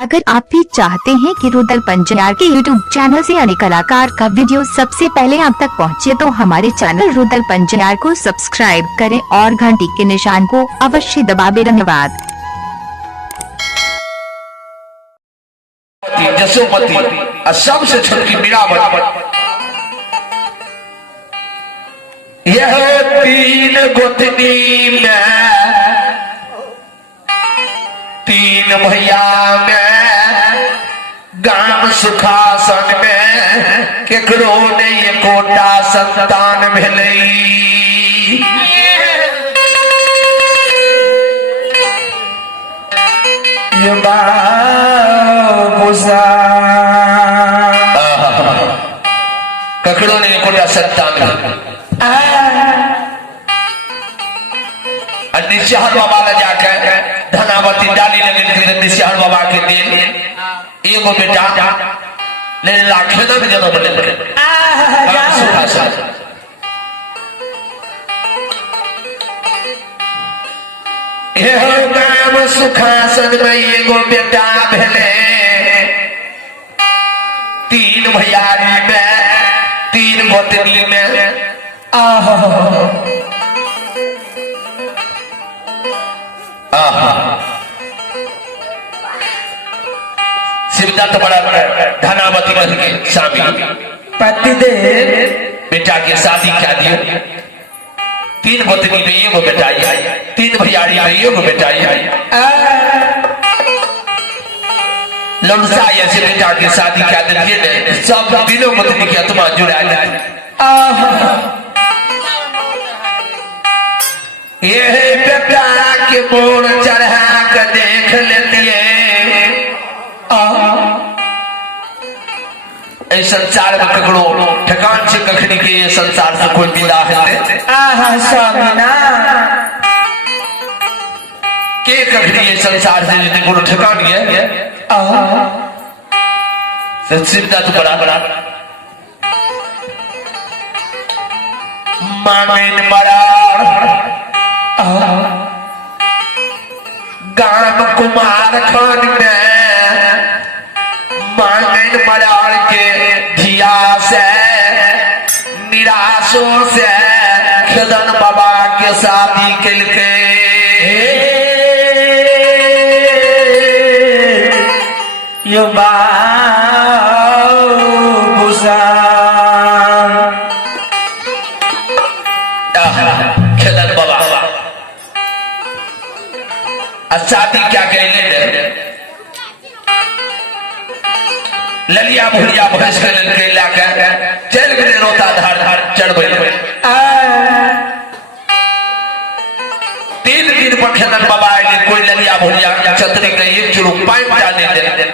अगर आप भी चाहते हैं कि रुदल पंजयार के YouTube चैनल से अन्य कलाकार का वीडियो सबसे पहले आप तक पहुंचे, तो हमारे चैनल रुदल पंजयार को सब्सक्राइब करें और घंटी के निशान को अवश्य दबाएं। धन्यवाद। जसोमती सबसे छोटी मीरावती, यह तीन गोतनी में तीन भैया में गाम सुखासन में केकरो नहीं एकोटा संतान भेलई। ककड़ों ने एकोटा संतान निशहर बाबा ला जाकर धनावती डाली लगे निशहर बाबा के दिन एगो बेटा ले लाखे ना जन्म ले गाम सुखासन में एगो बेटा भेले, तीन भैयारी में तीन गोतनी में शिवदत्त बड़ा धनावती के स्वामी पतिदेव बेटा के शादी क्या दियो, तीन गोतनी में एगो बेटा आई, तीन भैयारी में एगो बेटा आई, लमसा ऐसे बेटा की शादी क्या दिए, सब तीनों गोतनी की आत्मा जुड़ा जाए। ये बेटा के बोर चढ़ा कर देख लेती है, इस संसार में ककड़ो ठकान से कखनी के ये संसार से कोई विदा है के कखनी ये संसार से यदि कोनो ठकान है सिद्धार्थ तो बड़ा मामिन बड़ा गाम कुमार खान में मांगन मरार के धिया से निराशों से खदन बाबा के शादी के लिए खदन बाबा शादी क्या कहले ललिया भुलिया भैंस के लाके चल गए रोता धार धार चढ़ गए। तीन दिन पर खदन बाबा आए, कोई ललिया भुलिया छतरी के एक चुरू पाइप डालने दे।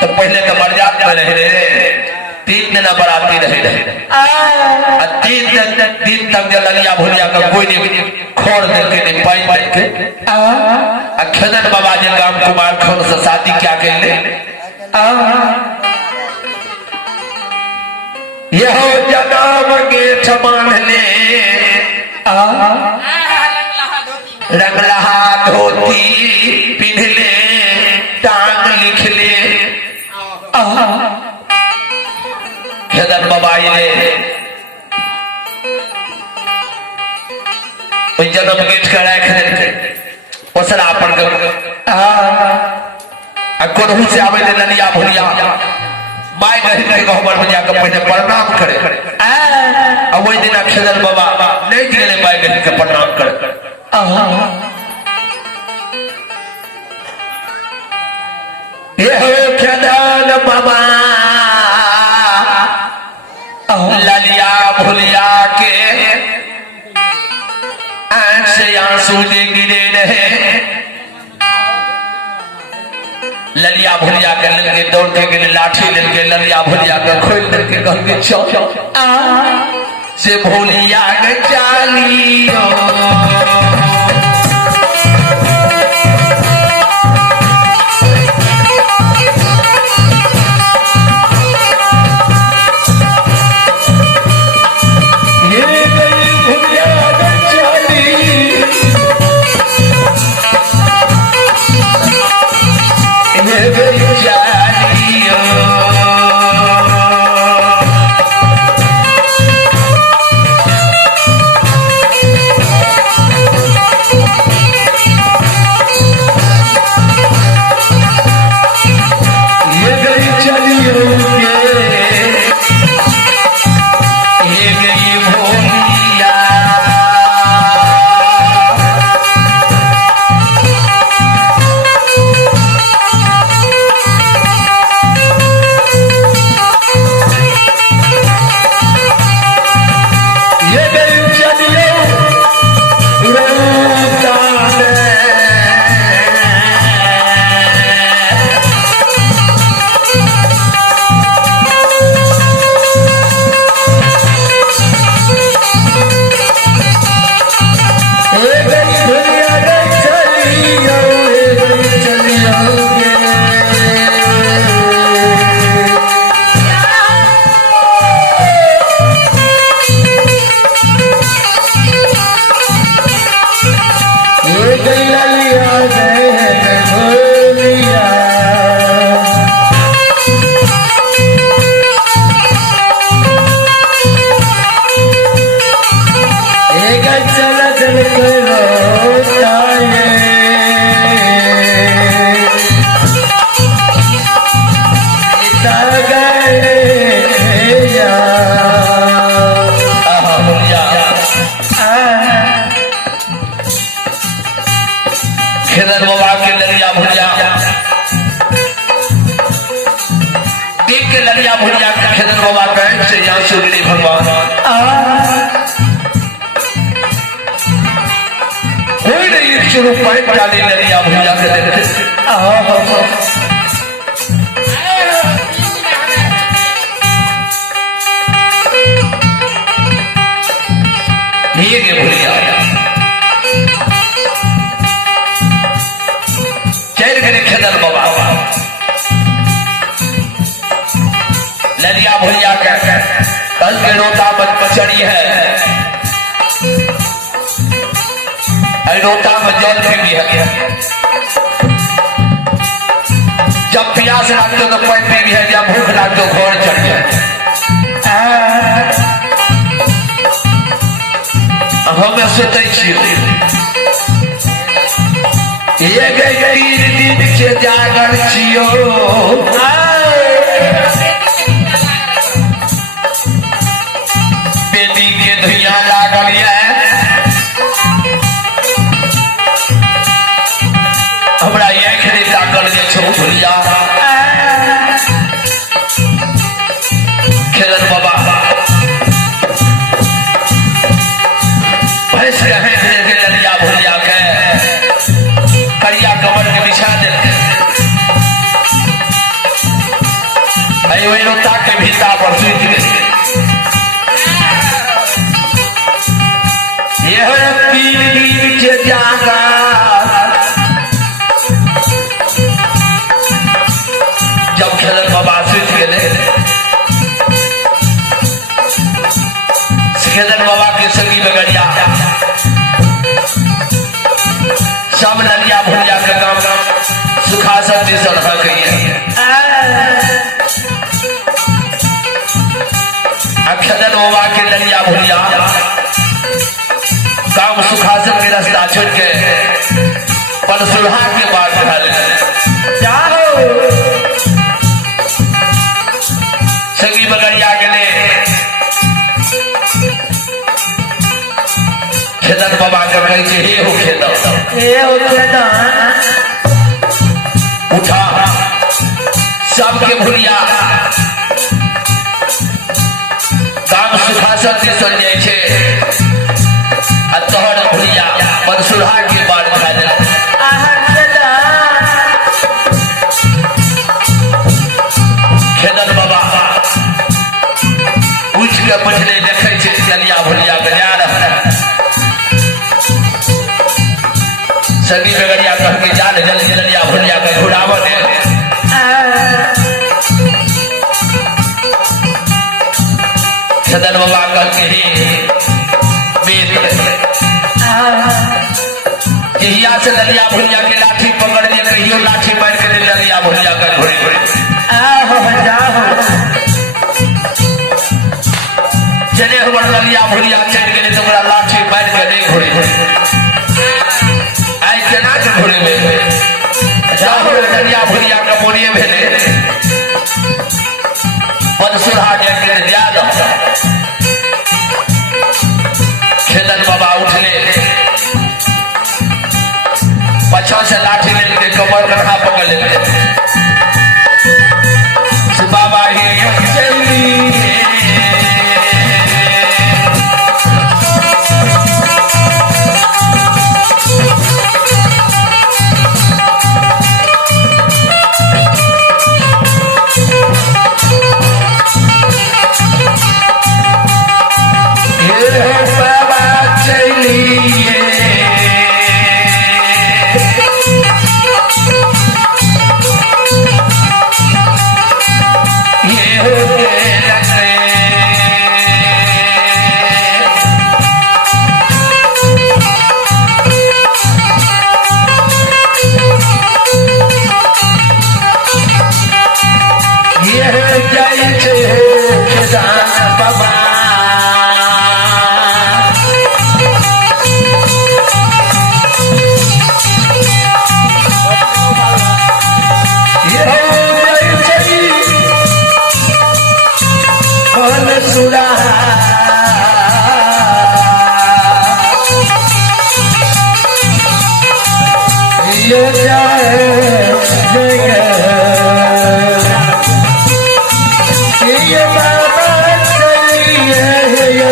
तो पहले तो बरजात में रहे, तीन दिन बराती रहे, तीन तक ललिया भुलिया का कोई नहीं खोड़ देके नहीं पाई देके खदन बाबा जी गाम कुमार खान से शादी क्या कहले, यह जनाब गेठ बांधले रंगलहा धोती पिन्हले टांग लिखले। खदन बाबा जन्म गेट कर ओसरा अपन कोनहू से आवे ललिया भुलिया माय गहरी के गहबर में जाकर पहले प्रणाम करे, और वही दिन खदन बाबा नहीं गेले माय गहरी के प्रणाम करे। ये खदन बाबा ललिया भुलिया के आंख से आंसू गिरे रहे। ललिया भुलिया के लगे दौड़ के गए, लाठी लेके ललिया भुलिया के खोल करके कहेंगे चौ से भुलिया के चालियो ये भुलिया के चाली खेदन बाबा के ललिया भुलिया देख के ललिया भुलिया खेदन बाबा कहे से यहाँ सुगरी भगवान कोई नहीं शुरू पैंट डाली ललिया भुलिया के देखते ये भुलिया खेदन बाबा ललिया भुलिया कल के रोता चढ़ी है रोता में जल भी है जब प्यास लागते तो पैती भी है जब भूख लागते घोर चढ़ जाए हमें सोचे ये तीन दिन के जागर छियो बेटी के धुइया लागल हमरा आँख नहीं ताकल छो भुलिया खेदन बाबा भैंस रहे ललिया भुलिया के करिया कमर के बिछा दे रोता के भीता पर सुत गए ये तीन दिन के जागा जब खेदन बाबा सुत गए खेदन बाबा के सगी बगड़िया सब ललिया भुलिया के काम सुखासन से सड़क गई है खेदन बाबा के ललिया भुलिया काम सुखासन के रास्ता छोड़ के परसुल्हा के बाद जाओ सगी बगड़िया के लिए खेदन बाबा के कही हे हो खेदन उठा सबके भुलिया काम सुखासन से सुन जाए छे आ तोहर भुलिया परसुल्हा के बाद खा दे खेदन बाबा उठ के पछले देखे छे ललिया भुलिया के जा रहा सगी बेगड़िया कह के जान जल्दी ललिया भुलिया के घुड़ावो दे खेदन बाबा कह के जहिया से ललिया भुलिया के लाठी पकड़ लिए कहियो लाठी मार के ललिया भुलिया के घोड़े चले हमर ललिया भुलिया चढ़ गए तो लाठी मार के नहीं घोड़े आई केना के घोड़े में जाओ ललिया भुलिया के मोरिए भेले परसुल्हा के दिया दो खेदन बाबा उठले पछा से लाठी लेके कमर कथा पकड़ ले बाबा ही जल्दी ये जाए ये बाबा चलिए ये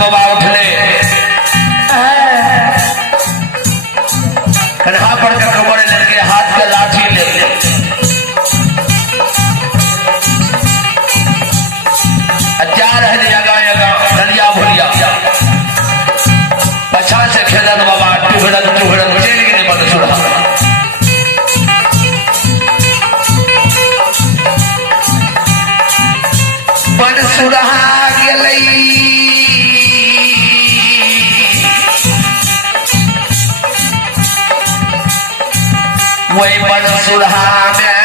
बाबा उठले कन्हा पर के कमरे लड़के हाथ के लाठी ले जा रहे जगह जगह नलिया भुलिया पछा से खेदन बाबा टुहरन चल गए बन सुरा बन सुरा गेलई वही बन सुरहा में